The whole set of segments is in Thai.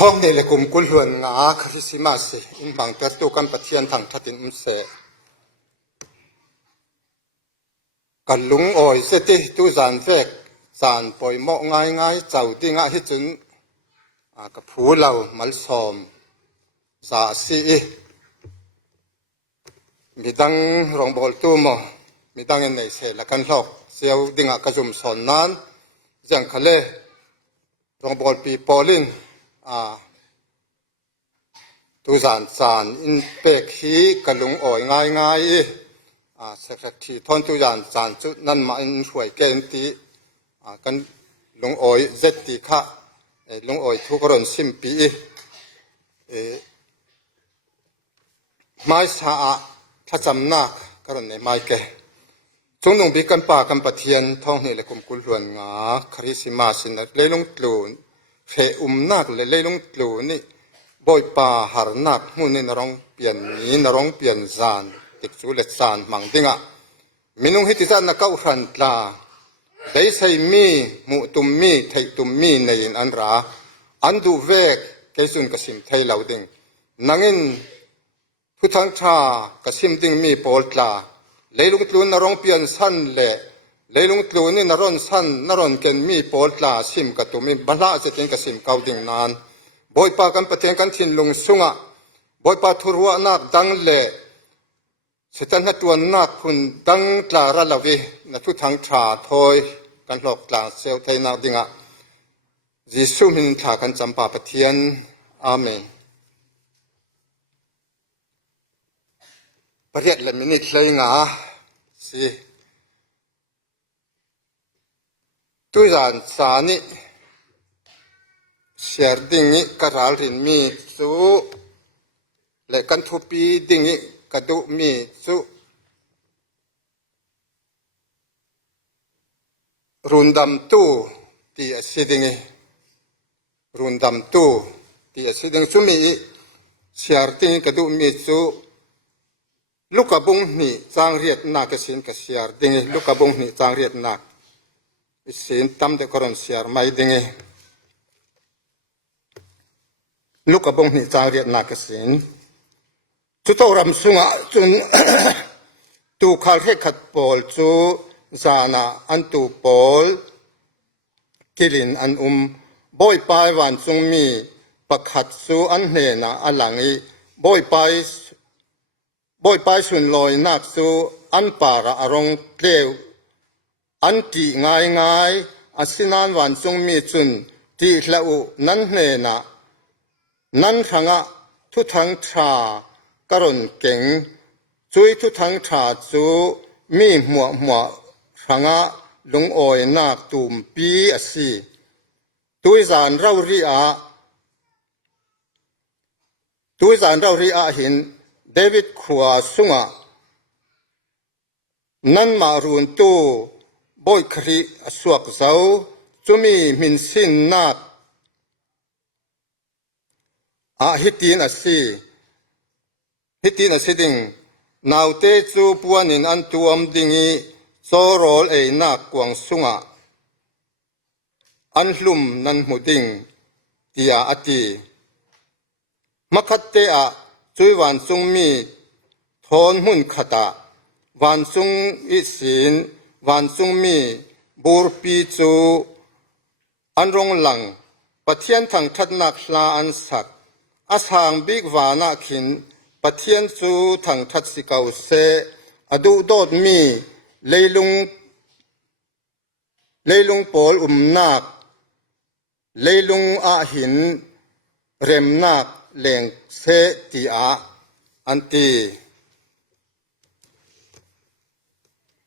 ท้องในเลกุมกุลหวนงาคริสต์มาสอินบังตัวตุกันปะเทียนทางทัดินเสกันลุงอ้อยเสติตุจานเฟกจานปล่อยเหมาะง่ายเจ้าดิ้งหิจุนกับผู้เรามัลซอมสาสีมีดังรองบอลตู้มมีดังในเสละกันหลอกเสียวดิ้งกระจุมสอนนั้นยังทะเลรองบอลปีปอลินตุจานอินเป็กฮีกะลุงอ่อยง่ายสักทีท่อนตุจานจุดนั่นมาอินช่วยเกณฑ์ตีกันลุงอ่อยเจ็ดตีค่ะลุงอ่อยทุกคนสิมปีไม่สะอาดถ้าจำนักก็รอนในไม่แก่จงลงบีกันป่ากันปะเทียนท่องนี่เลยกุมกุลหวนงาคริสต์มาสนักเลยลงกลูนเฟนักเลยลงกลูนี่บ่อยป่าหานักมุ่งนรองเปลี่ยนนี้นรองเปลี่ยนจานติดสูเล็ดจานมังดิงมินุงฮิติจานนักเอาขันตาได้ใช้มีมุตุมมีไทยตุมมีในอันราอันดูเวกเกสุนกสิมไทยเหล่าดิงนังอินทุทังชากสิมดิงมีโปลตลาเลยลุงตลูนรองเปลี่ยนสั้นเละเลยลุงตลูนี่นรอนสั้นนรอนเกนมีโปลตลาสิมกตุมีบลาจะเกนกสิมเกาดิงนานบ่อยปากันปะเทงกันทินลุงสุงะบ่อยปาทุรัวนักดังเละสตันหัตัวนักคุณดังตลาระลาวีนัทุทังชาถอยกันหลอกตลาเซลไทยนักดิงะยิสุมินทากันจำปาปะเทียนอาเมนประเทศละมินิเลยงาสิตุจานสานิเสียดิ่งกระราลินมีสุและกันทุปีดิ่งกระดุมีสุรุนดำตู้ตีอสิดิ่งรุนดำตู้ตีอสิดิ่งสุมีเสียดิ่งกระดุมีสุลูกกระบุงนี่จางเรียดนักสินกเสียดิ่งลูกกระบุงนี่จางเรียดนักสินตั้มเดกรอนเสียไม่ดิ่งลูกกระบงนี่จางเรียนนักสินจุดรำสุงจุนตูขาลเฮขัดปอลจูจานาอันตูปอลกิลินอันบ่อยไปวันจงมีประคัดสูอันเนนะอันหลังอีบ่อยไปสุนลอยนักสูอันป่าระอารมณ์เกลียวอันตีง่ายอาศินานวันจงมีจุนตีเล่านั้นเนนะนั่นทั้งทุทังชากรณเก่งจุยทุทังชาจูมีหัวทั้งลุงอ้อยนักตุ่มปีอสีตุยจานเราเรียหินเดวิดขวาสุงนั่นมารุนตูบอยครีสวกเจ้าจุมีมินสินนักฮิตินอสีดิ่งนาวเตจูปวนินอันตัวมดิ่งโซโรลนักกวางสุงอันลุมนันมุดิ่งตียอติมักขัดเตะจุยวันสุงมีทอนมุนขตาวันสุงอิสินวันสุงมีบูรปีจูอันรงหลังปะเทียนทางทัดนักลาอันสักอาสางบิกวานาขินปะเทียนจูทางทัดสิกาวเซอดูโดดมีเลยลุงปอลนักเลยลุงอาหินเรมนักแหลงเซติอาอันตี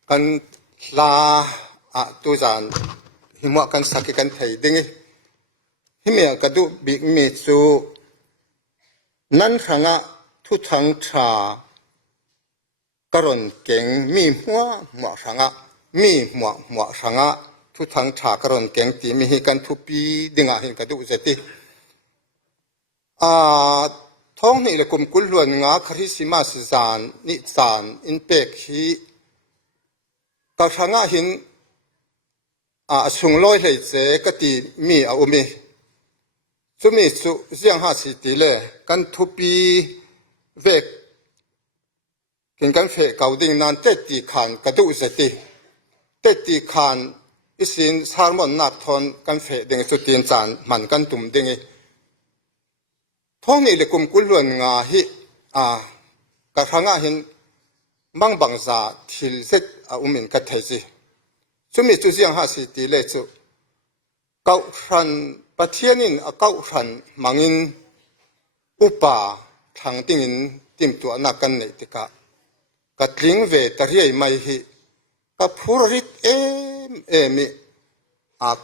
กันลาตุจานหิมะกันสักกันไทยดิ่งหิมะกระดูบิกมีจูนั่นทั้งทุทังชากรณเก่งมีหัวทั้งมีหัวทั้งทุทังชากรณเก่งตีมีกันทุปีดิ่งหินกระดูเจติท้องนี่เลยกุมกุลล้วนงาคริสต์มาสจานนิจานอินเป็กฮีกระทั้งหินสุงลอยเลยเจกติมีอุมี สุมีสุเสียง50ตีเลยกันทุปีเวกกินกันเฟเกาดิ่งนานเตตีขานกระดุเสติเตตีขานอิสินสารมอนนักทอนกันเฟดิ่งสุดตีนจานมันกันตุ่มดิ่งท้องนี้เลยกุมกุลวนงาฮิกระทั่งเห็นบางบางซาทิลเซตอุมินกัดไทยสุมีสุเสียง50ตีเลยสุเก้าขันปะเทียนินเก้าขันมังินอุปาทางติงินติมตัวนักกันในติกะกัดลิงเวตเรียไม่ฮิกับผู้ริดมิ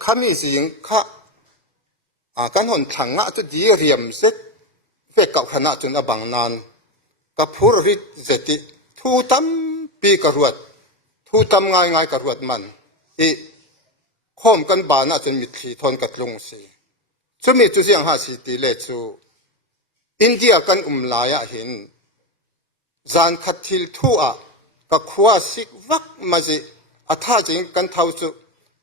ขามีสิ่งข้ากันหนทางงะจุดยีเรียมเซตเวกเก้าขันจุนอบังนานกับผู้ริดเจติทูตัมปีกรวดทูตัมง่ายกรวดมันข้อมกันบานาจนมิตรีทนกัดลงสิสุมีตุเสียง50ตีเลจูอินเดียกันลายเห็นจานขัดทิลทัวกับขวาสิกวักมาจิอัฐาจิงกันเท่าจู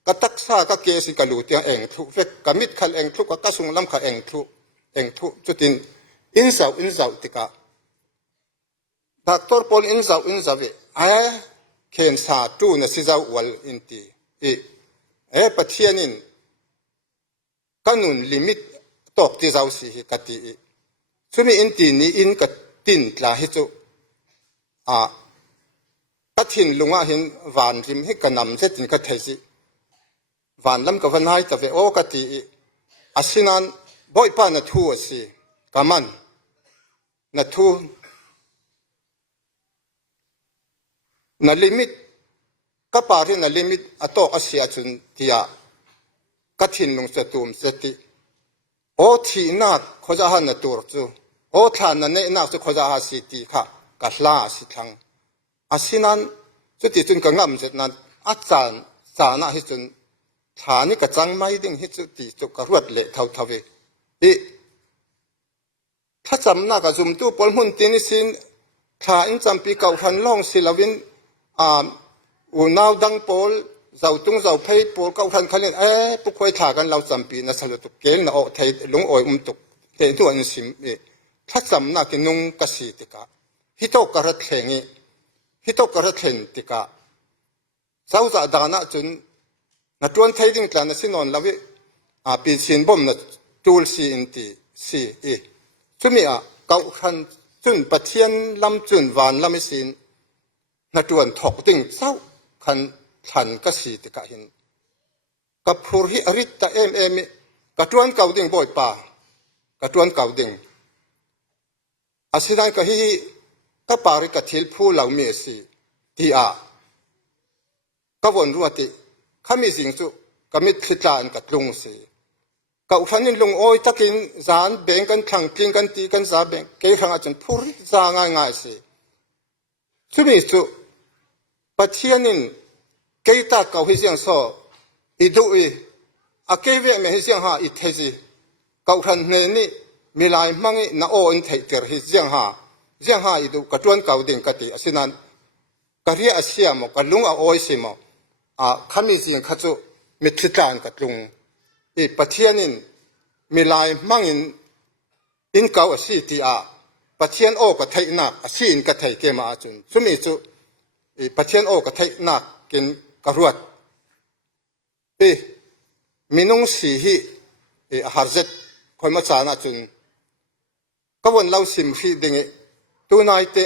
กับตักษากับเกสิกลูเตียงเองทุกเวกกับมิดขัดเองทุกกับกสุงลำขัดเองทุกจุดอินเสาติกาดักตอร์ปอนอินเสาเวเขียนสาตูนสิเจ้าวัลอินตีปะเทียนินกันุนลิมิตตกที่เราสิกติสุมีอินตีนี้อินกัดตินลาฮิจุกัดหินลุงเห็นวานริมให้กันนำเสตินกัดเทสิวานลำกับวันให้แต่โอกติอาศินันบ่อยป้านัทูสิกามันนัทูนัลิมิตก็ปารินัลิมิตอโตอาศัยจุนที่กัดหินลงสตูมสติโอที่นักเขาจะหันตัวจูโอทานนั่นเนี่ยนักจะเขาจะหาสิทธิค่ะกัดลาสิทังอาศินันจุดที่จุนกังงำจุดนั้นอาจารย์สานะฮิจุนฐานี่ก็จังไม่ดึงฮิจุดที่จุกรวดเละเท่าเวถ้าจำนักจุมตู้ปอลมุนตินิสินถ้าอินจำปีเก่าพันล่องศิลวินอุณาวดังโปลเจ้าตุงเจ้าเพย์โปลเก่าพันคันเล่นปุกคอยถ่ากันเราจำปีนะสลุตุกเกลนะโอไทยลงโอยตุกเห็นตัวนิสิมถ้าจำนักนุงกษีติกาฮิโตกระเทงฮิโตกระเทนติกาเจ้าจะดานะจนนัดวันไทยดิ้งกลางสินอนลาวิปีสินบ่มนัดจูลซีอินตีซีจุมีเก่าพันจุนปะเทียนลำจุนวานลำสินนัดวันถกดิ้งเจ้าคันทันกษีติกาหินกับผู้ฮิอริตากับจวนเก่าดิ่งบ่อยป่ากับจวนเก่าดิ่งอาศินันก็ฮิกับปาริกทิลผู้เหล่าเมียสีที่กับวันรัวติข้ามีสิ่งสุกับมิตรคิดลานกับลุงสีกับฟันนินลุงโอยตะกินจานแบ่งกันทางกินกันตีกันซาแบ่งเกี่ยวกับอาจารย์ผู้ริจาง่ายสิสุมีสุปัจเจียนินเกี่ยตาเก่าให้เสียงโซอีดูอาเกี่ยวกับให้เสียงหาอีเทจิเก่าทันเนนี่มีลายมังน่าโออินเทเตอร์ให้เสียงหาอีดูกระจวนเก่าดิ่งกติสินันกะเรียอาเซียมกะลุงอาโอยสิมข้ามีสิ่งข้าจุมิตรจานกับลุงอีปัจเจียนินมีลายมังอินเก่าอาศิติปัจเจียนโอกับไทยนักอาศินกับไทยเกมาจุนสุมีจุปัจเจียนโอกับไทยนักกินกระรวดมินุงสีฮิหาร์เจ็ดคอยมาจานะจุนก็วันเราสิมฟีดิ่งตัวนายเตะ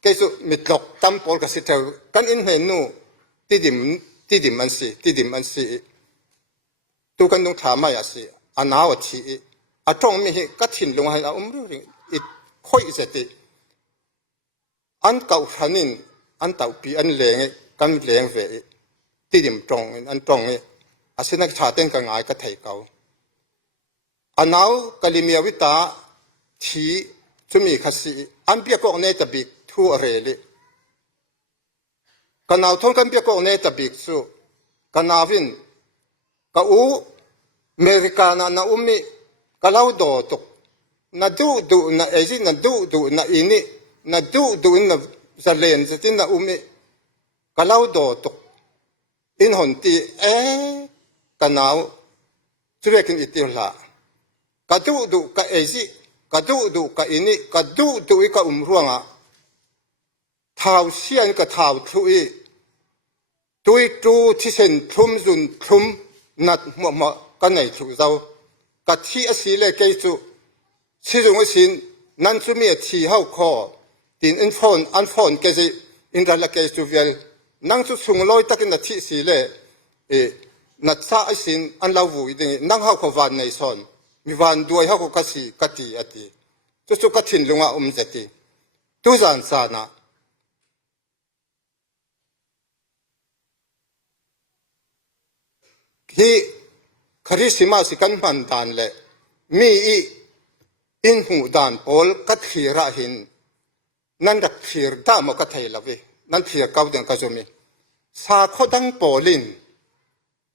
เกี่ยวมิตรกตั้มปอลกับสิเทอกันอินเห็นนูที่ดิมมันสีตัวกันต้องถามมาอย่างสิอันน่าวทีตรงมีกัดหินลงให้เรารู้อีค่อยเสติอันเก่าขันินอันเต่าปีอันแรงกันแรงเวที่ดิมตรงอันตรงนี้อาศัยนักชาเต้นกันง่ายก็ไทยเก่าอันน่าวกลิมีวิตาที่จะมีขัดสีอันเปียกอกเนตบิกทั่วเรลิกันน่าวท้องกันเปียกอกเนตบิกสู้กันน่าวินก็อเมริกานาอุมิก็เล่าโดตกนาดูนาเอจินาดูนาอินี่นาดูนาจะเล่นจะที่นาอุมิก็เล่าโดตกอินหนตีกันน่าวช่วยกันอิติละ กะดุดุกะเอซิกะดุดุกะอินิกะดุดุอีกะร่วงอ่ะท้าวเสียนกะท้าวทุยตุยตูที่เส้นทุ่มจุนทุ่มนัดหมอกันไหนทุเจ้ากะที่อสีเลเกจุที่ตรงสินนั่นจุมีที่เฮาคอตินอันฟอนเกจิอินดาลเกจุเวลนั่งจุสุงลอยตะกินนัดที่สีเลนัดซาอสินอันลาวูดินั่งเฮาขวานในซอนมีวันด้วยเฮาก็กสีกะตีอติจุกะทินลงอ่ะเจติตุจานซานะที่คริสต์มาสกันมันดานเลยมีอินหูดานโอลกัดขีระหินนั่นรักขีร์ดามกัดไทยละเวนั่นขีร์เก่าเดินกระจุมีสาขดังโปลิน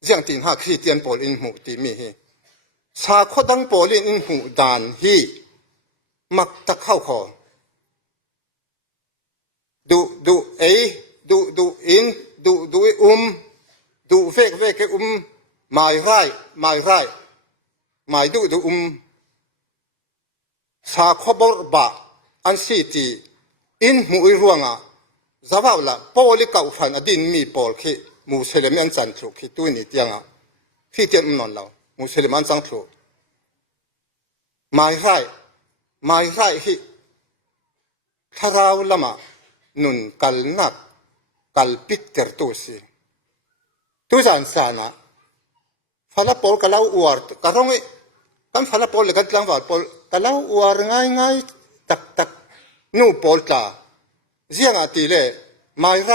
เสียงตินหาคริสเตียนโปลินหูตีมีฮีสาขดังโปลินอินหูดานฮีมักตะเข้าคอดูดูอินดูดูเวกไม่ไรไม่ดูสาขบร์บะอันสีตีอินหูอีร่วงอ่ะจะว่าละโปลิกาอุฟันอดินมีโปลขี้มุสลิมอันจันทรุขี้ตัวนี้เตียงอ่ะขี้เตียนนอนเรามุสลิมอันจันทรุไม่ไรขี้ถ้าเราละมานุนกัลนักกัลปิดเตอร์ตัวสิตัวจันสานะฟาลาโปลกะลาวอวร์กะร้องกันฟาลาโปลกันลังว่าโปลกะลาวอวร์ง่ายตักนูโปลตาเสียงอาทิเลไม่ไร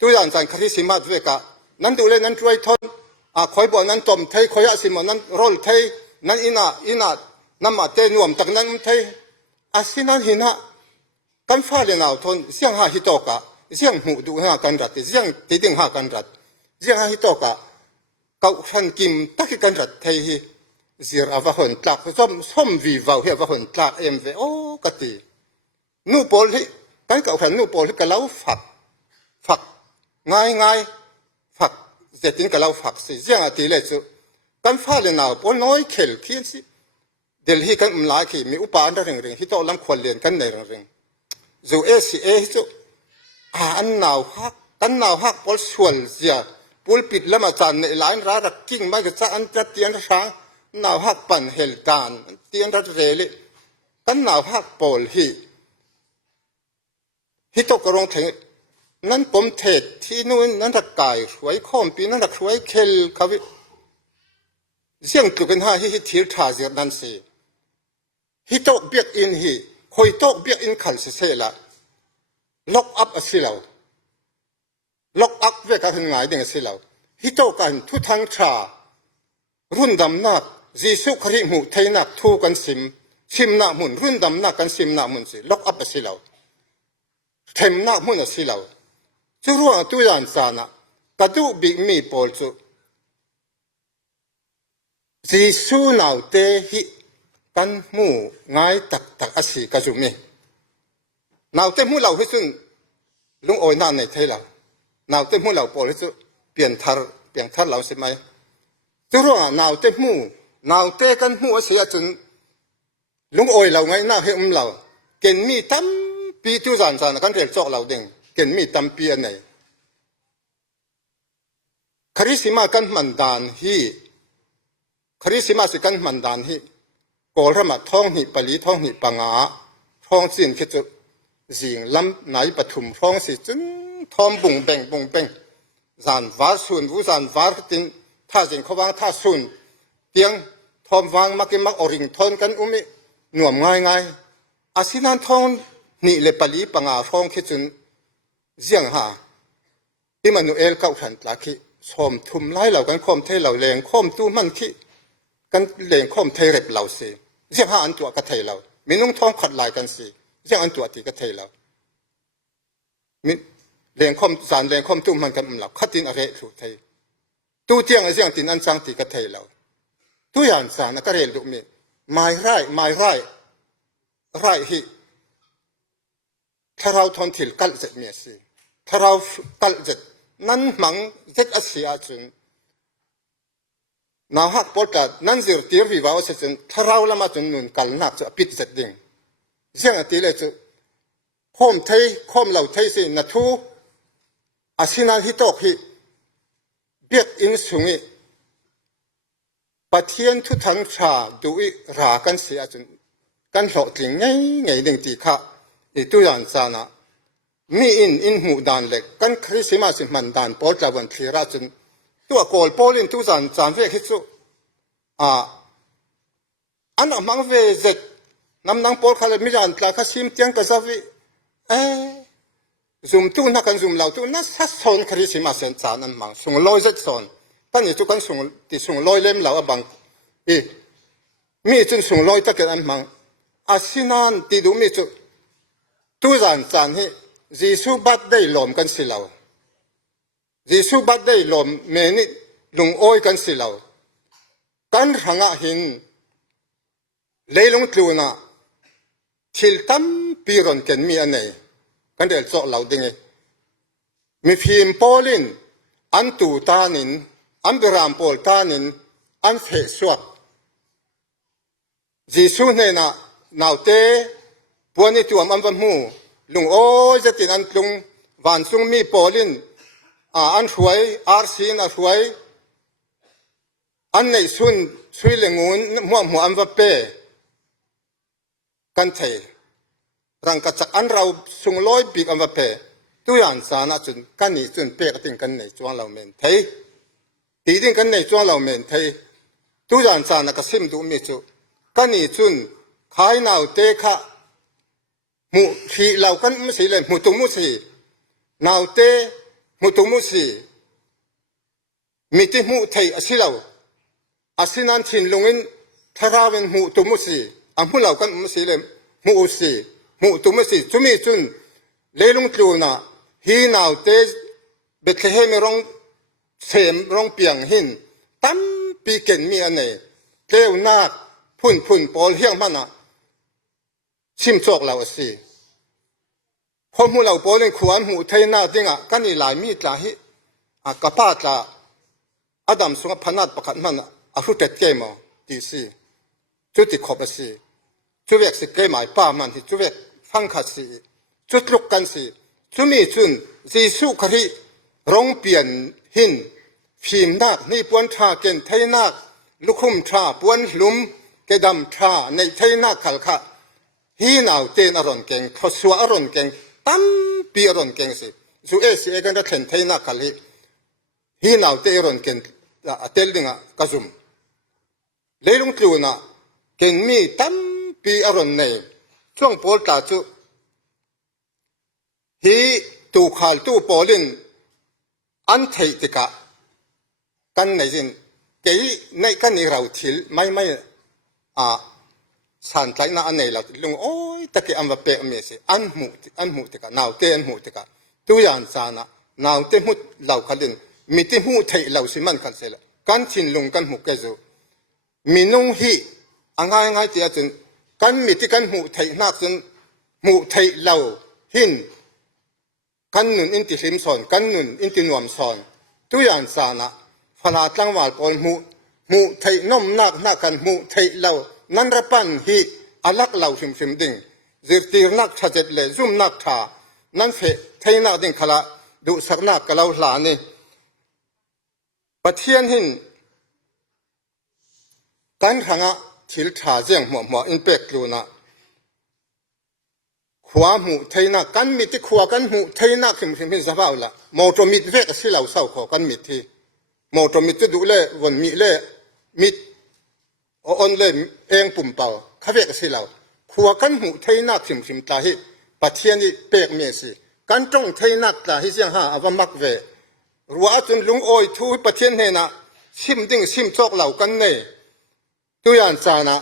ตัวอย่างสันคริสต์มาสเวกะนั้นดูเลยนั้นช่วยทนคอยบอกนั้นตอมไทยคอยอาศิมนั้นโรลไทยนั้นอินานั่นมาเตนวมตักนั้นไทยอาศินั้นหินะกันฟ้าเลนเอาทนเสียงหาฮิโตกะเสียงหูดูหากันรัดเสียงติดิงหากันรัดเสียงหาฮิโตกะเขาฟันกิมตักกันรัดไทยฮิซีราว่าคนตลักส้มวีวาวเฮว่าคนตลักเวโอกตินูโปลที่กันเขาฟันนูโปลที่กันเล่าฝักง่ายฝักเสร็จถึงกันเล่าฝักสิเสียงอาทิเลสุกันฟ้าเลนเอาปนน้อยเขลขี้สิเดลฮีกันหลายขี้มีอุปาอันเรื่องฮิโตลำควรเรียนกันในเรื่องจูจูอันหนาวฮักพอลส่วนเสียพูลปิดแล้วมาจันในหลายร้านกิ้งไม่ก็จะอันจะเตียนช้างหนาวฮักปั่นเฮลดานเตียนรัดเรลิกันหนาวฮักโปลฮิโตกรงเทนั้นผมเทศที่นู่นนั้นรักไก่สวยข้อมปีนั้นรักสวยเคลเขาเสียงตุกันห้าฮิทิลทาเสียนั่นสิฮิโตเบียกอินฮิคอยโตเบียกอินขันเสละล็อกอัพสิเราล็อกอัพเวกาหึงไงเด้งสิเราฮิโตกันทุทังชารุ่นดำนักจีสุคริมุไทยนักทูกันซิมนักมุนรุ่นดำนักกันซิมนักมุนสิล็อกอัพสิเราเทมนักมุนสิเราจุรัวตุยันสานะกระดูบิมีโพลจุจีสุนาวเตหิกันมูง่ายตักอสิกระจุมีนาวเตมูเราให้สุนลุงโอยนั่นในไทยเรานาวเตมูเราโพลจุเปลี่ยนทาร์เราใช่ไหมจุรัวนาวเตกันมูเสียจนลุงโอยเราไงน่าให้เราเก่งมีตั้มปีจุจันสานะกันเรียกจอกเราเด้งเก่งมีตั้มปีอันไหนคริสต์มาสกันมันดานฮีคริสต์มาสกันมันดานฮีกอลระมาท้องหิปลีท้องหิปังอาท้องสินคิดจุจิงลำไหนปฐุมท้องสิจนทอมบุงเป่งจานวาสุนวูจานวาตินท่าจิงเขาวางท่าสุนเตียงทอมวางมักอริงทอนกันมิหน่วมง่ายอาศินันท้องนี่เลปลีปังอาท้องคิดจุนเจียงหาอิมานูเอลเก้าขันตะคิชมทุมไล่เหล่ากันคอมเทเหล่าแรงคอมตู้มันคิกันแรงคอมเทเร็บเหล่าสิเจียงหาอันตัวกระเทยเรามีนุ่งท้องขัดลายกันสิเจียงอันตัวตีกระเทยเรามีแรงคอมสารแรงคอมตู้มันกันเหล่าขัดตินอะไรสุดไทยตู้เจียงเจียงตินอันสังตีกระเทยเราตู้ยันสารนักเรียนลูกมีไม่ไรฮิถ้าเราทนถิ่นกัลเจ็ดเมียสิถ้าเรากัลเจ็ดนั้นมังเจ็ดอาศัยจุน นาฮักปอดกัดนั่นสิร์ตีร์วิวาเสร็จถ้าเราละมาจนนุนกันนักจะปิดเสร็จดิ่งเสียงตีเลยจะคมไทยคมเหล่าไทยสินัทูอาศินันฮิโตกฮิเบียดอินสุงิปะเทียนทุทันชาดูอิรากันเสียจนกันหลอกจริงไงดิ่งตีข้าอีตุยันซานะมีอินหมู่ดานเล็กกันคริสต์มาสมันดานปอดละวันที่ราจนตัวโกลโปลินทุจันจานเวกฮิตสุอันนั้นมังเวเจน้ำนังปอลคาเลมิจันตลาคาซิมเตียงกะซาวิซุมตุนักกันซุมเหล่าตุนัสฮัสซอนคริสต์มาสจานันมังส่งลอยเจ็ดซอนตั้งอยู่ทุกคนส่งที่ส่งลอยเล่มเหล่าบังมีจุนส่งลอยตะเกียนมังอาศินันที่ดูมีจุตุจันจานฮิจีสุบัดได้หลอมกันสิเหล่าจีสุบัดได้ลมเมนิลุงโอยกันสิเหล่ากันหังหินเลยลงตรูน่ะทิลตัมปีรอนเกนมีอันไหนกันเดี๋ยวจะเหล่าดิ่งมีพิมพ์โพลินอันตูตานินอันเบรามโพลตานินอันเฟสวกจีสุเนี่ยน่ะนาวเตปวนิตัวมันวันหูลุงโอยจะติดอันลุงวันซุงมีโพลินอันช่วยอาร์ซีนช่วยอันในส่วนช่วยเลี้ยงงูมัวอันว่าเป้กันเทรังกัจจอันเราส่งลอยปีกอันว่าเป้ตัวอย่างสานะจนกันนี่จนเป้ก็ติงกันในจวนเราเมนเทตีติงกันในจวนเราเมนเทตัวอย่างสานะก็ซิมดูมีจุกันนี่จนขายนาวเตคะหมู่ที่เรากันมุสีเลยหมู่ตุมุสีนาวเตมุตุมุสีมิติมุไทยอาศิลาวอาศินันทินลงอินทาราเวนมุตุมุสีอันมุเหล่ากันมุสีเลยมุอุสีมุตุมุสีจุมีจุนเลลุงตรูน่ะฮีนาวเตเบตเลเฮมรองเสมรองเปียงหินตั้มปีเก่นมีอันไหนเกลวนาดพุ่นปอลเฮียงมันน่ะชิมโจกเราสิพอมูเราโปลิงขวานหูไทยนาดิงกันนี่หลายมีตลาหิกระพาตลาอดัมสุงพนัดประคันมันรุเตเกมดีสิจุดที่ขอบสิจุดเวกสิเกมายป้ามันที่จุดเวกฟังขัดสิจุดลุกกันสิจุมีจุนจีสุขริร้องเปลี่ยนหินพิมนักนี่ปวนทาเกนไทยนักลุคุมทาปวนลุมเกดำทาในไทยนักขัลขะฮีนาวเตนอรอนเกงทศวอรอนเกงตั้มปีอรอนเกงสิสุเอสิเอกันจะเห็นไทยนักขัลฮีนาวเตอรอนเกงเตลดิงกระซุมเลลุงตรูน่ะเกงมีตั้มปีอรอนในช่วงโพลตาจุฮีตูขาลตูโพลินอันไทยติกะกันในจินเกยในกันนี่เราทิลไม่สันใจน่าอันไหนเราลุงโอ้ยตะเกียอันว่าเปะเมสิอันหูติกะนาวเตอันหูติกะตัวอย่างสานะนาวเตมุดเราขัดินมิติหูไทยเราสิมันกันเสละกันชินลุงกันหูเกจูมินุงฮีง่ายเดียจนกันมิติกันหูไทยนักจนหูไทยเราหินกันนุนอินติหิมสอนกันนุนอินตินวมสอนตัวอย่างสานะฟนาตั้งวาลปอนหูไทยน้อมนักกันหูไทยเรานั่นระปันฮีอลักเหล่าชิมดิ่งจิตตีนักชาเจ็ดเลยซุ่มนักท่านั่นเฟไทยนักดิ่งขละดูสักนักกะเราหลานี่ปะเทียนหินกันหังทิลท่าเจียงหัวอินเป็กลูนะขวาหูไทยนักกันมิติขวากันหูไทยนักชิมสภาพละมอตรมิดเวกสิเหล่าเศร้าขอกันมิทีมอตรมิดจะดูเล่วันมีเล่มิดอ่อนเลยเองปุ่มเป่าข้าเวกสิเราขัวกันหูไทยนักชิมตาหิปัจเจียนี่เปกเมสิกันจงไทยนักตาหิเสียงหาอวมักเวรัวจนลุงโอยทูปัจเจียนเฮนะชิมดิ่งชิมโจกเหล่ากันเนตัวอย่างสานะ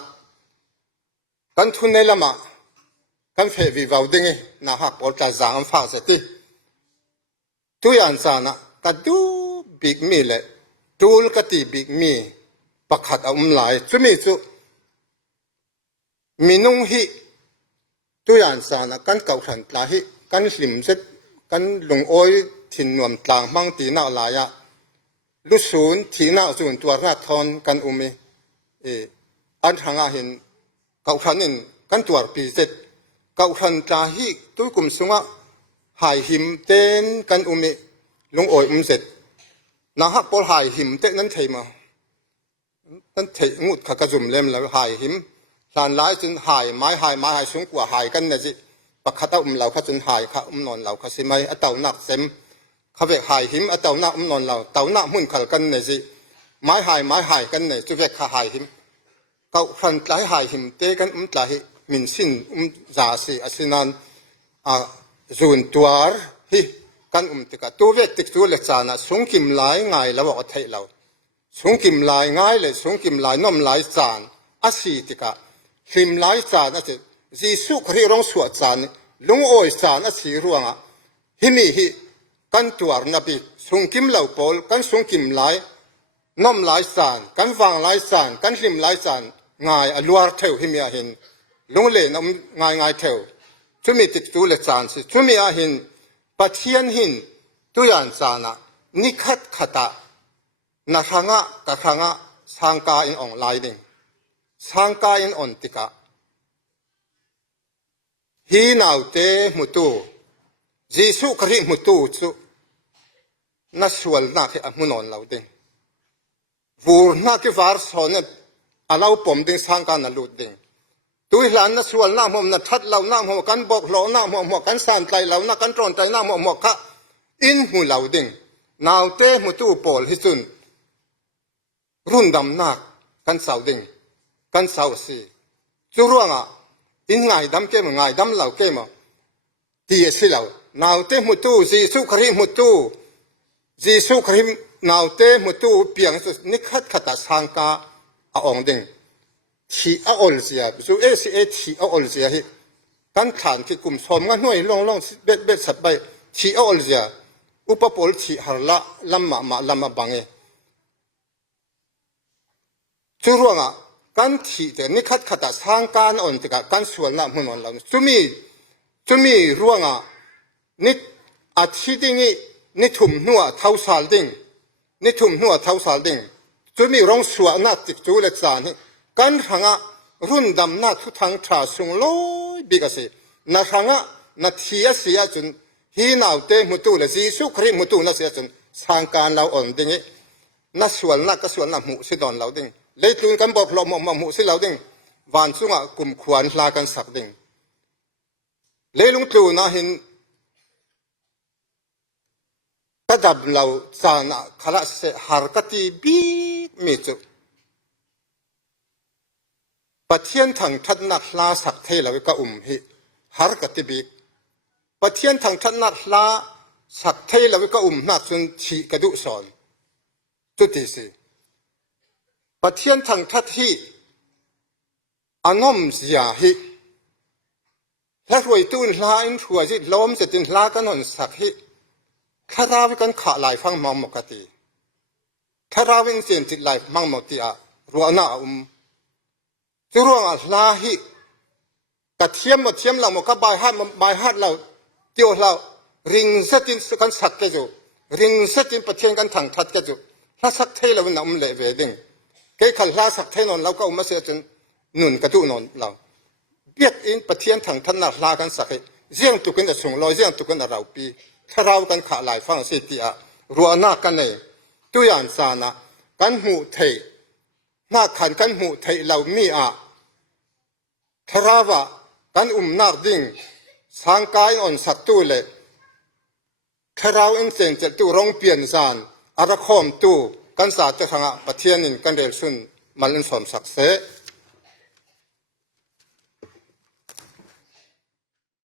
กันทุนในละมากันเฟวิวาวดิ่งนะฮักปอลตาจางฟ้าสติตัวอย่างสานะกัดดูบิ๊กมีเลยดูลกติบิ๊กมีประคัดเอาหลายจุมีจุมีนุ่งหิตัวอย่างสานะกันเก่าขันตาหิกันสิมเสกันลงโอยถิ่นนวมต่างมังตีน่าลายะ ลุศูนย์ที่น่าศูนย์ตัวนาทอนกันอุมีอันทางอาหินเก่าขันนินกันตัวปีเสร็จเก่าขันตาฮีตุกุมสงะหายหิมเต้นกันอุมีลงโอยเสร็จนะฮะพอหายหิมเต้นนั้นเทมานั้นเทงูดขกระจุมเล่มแล้วหายหิมหลานหลายจนหายไม้หายสูงกว่าหายกันนะสิปะขัดเราขัดจนหายข้านอนเราขัดสิไม่เต่าหนักเซ็มเขาเวกหายหิมเต่าหนักนอนเราเต่าหนักมุ่นขัดกันนะสิไม้หายกันเนี่ยจุเวกหายหิมเก่าขันหลายหายหิมเตกันหลายมินสินจ่าสิอสินันจูนตัวฮิกันติกาตัวเวกติกตัวเล็กจานะสงกิมหลายไงแล้วบอกไทยเราสงกิมหลายง่ายเลยสงกิมหลายน้อมหลายจานอาศีติกาคิมหลายจานนั่นสิจีสุขที่ร้องสวดจานลุงโอยจานอาศีร่วงอ่ะฮิมีฮิกันตัวนับสงกิมเหล่าโพลกันสงกิมหลายน้อมหลายจานกันฟังหลายจานกันคิมหลายจานง่ายอลัวเทวฮิมีอาหินลุงเล่นง่ายเทวช่วยมีติดตัวเล็กจานสิช่วยมีอาหินปัจเจียนหินตัวอย่างจานะนิคัดขัดนาทางะกะทางะสังกาอินออนไลน์สังกาอินออนติกาฮีนาวเตมุตุจีสุคริมุตุสุนัสวลนักมุนอนเหล่าดิ่งวูนักวาร์สอนอาลาวปมดิ่งสังกานัลุดดิ่งตัวหลานนัสวลนักมอมนัทัดเหล่านักมอมกันบอกเหล่านักมอมกันสันใจเหล่านักกันตรอนใจนักมอมค่ะอินหูเหล่าดิ่งนาวเตมุตุปอลฮิซุนรุ่นดำนักกันสาวดิ่งกันสาวสีจู่ร่วงอ่ะอินไงดำเกมไงดำเหล่าเกมที่เอสิเหล่านาวเตมุตุจีสุคริมุตุจีสุคริมนาวเตมุตุเปียงสุนิคัดขัดสังกาอาองดิ่งที่อาอลเสียจู่เอสิเอที่อาอลเสียฮิกันฐานที่กลุ่มสมกันหน่วยลงเบ็ดสับไปที่อาอลเสียอุปปอลที่ฮาร์ละลำมาบังเอจู่ร่วงอ่ะกันที่แต่นิคัดขัดสังการอ่อนติกากันส่วนละมุนอ่อนเราจุมีร่วงอ่ะนิอาทิตย์นี้นิทุ่มหัวเท้าสาลดิ่งนิทุ่มหัวเท้าสาลดิ่งจุมีร้องสวดนักติดจูเล็กจานี่กันหังอ่ะรุ่นดำนักทุกทางทราสุงลอยบิกสินักหังอ่ะนักเสียจนฮีนาวเตมุตุเลยจีสุคริมุตุนักเสียจนสังการเราอ่อนดิ่งนักส่วนนักก็ส่วนนักมุสิดอนเราดิ่งเลยตุนกันบอกเราหมุสิเราดิ่งวันสุงะกุมขวานลากันสักดิ่งเลยลุงตุนะหินกระดับเราจานะขลักเสหารกติบีมิจุปะเทียนทางทัดนักลาสักเทเราก็หิหารกติบีปะเทียนทางทัดนักลาสักเทเราก็นักจนชีกระดุสอนจุดที่สี่ปะเทียนทางทัดที่อนอมเสียฮิถ้าถวยตุนลาอินถวยที่ล้มจะตินลากันหนสักฮิถ้าเรากันขาลายฟังมังมกติถ้าเราเป็นเสียนติดลายมังมกติอะรัวหน้าจะรัวงลาฮิกระเทียมเราหมกบายฮัดเราเดียวเราริงเซตินกันสักเกจูริงเซตินปะเทียนกันถังทัดเกจูถ้าสักเทเราเป็นน้ำเละเวดิงเกี่ยขันลาสักเทนนเราก็มาเสียจนหนุนกระดูนนเราเบียดอินปะเทียนถังทันนักลากันสักเสียงตุกันจะส่งลอยเสียงตุกันจะเราปีถ้าเรากันขาลายฟังสิติอารัวหน้ากันเลยตัวอย่างสานะกันหูเทหน้าขันกันหูเทเรามีถ้าเราว่ากันนักดิ่งสังกายอ่อนสักตัวเลยถ้าเราเองเจนจะตัวร้องเปลี่ยนสารอารักขอมตัวกันสาจะทางปะเทียนินกันเดือดสุนมันเล่นสมศักดิ์เส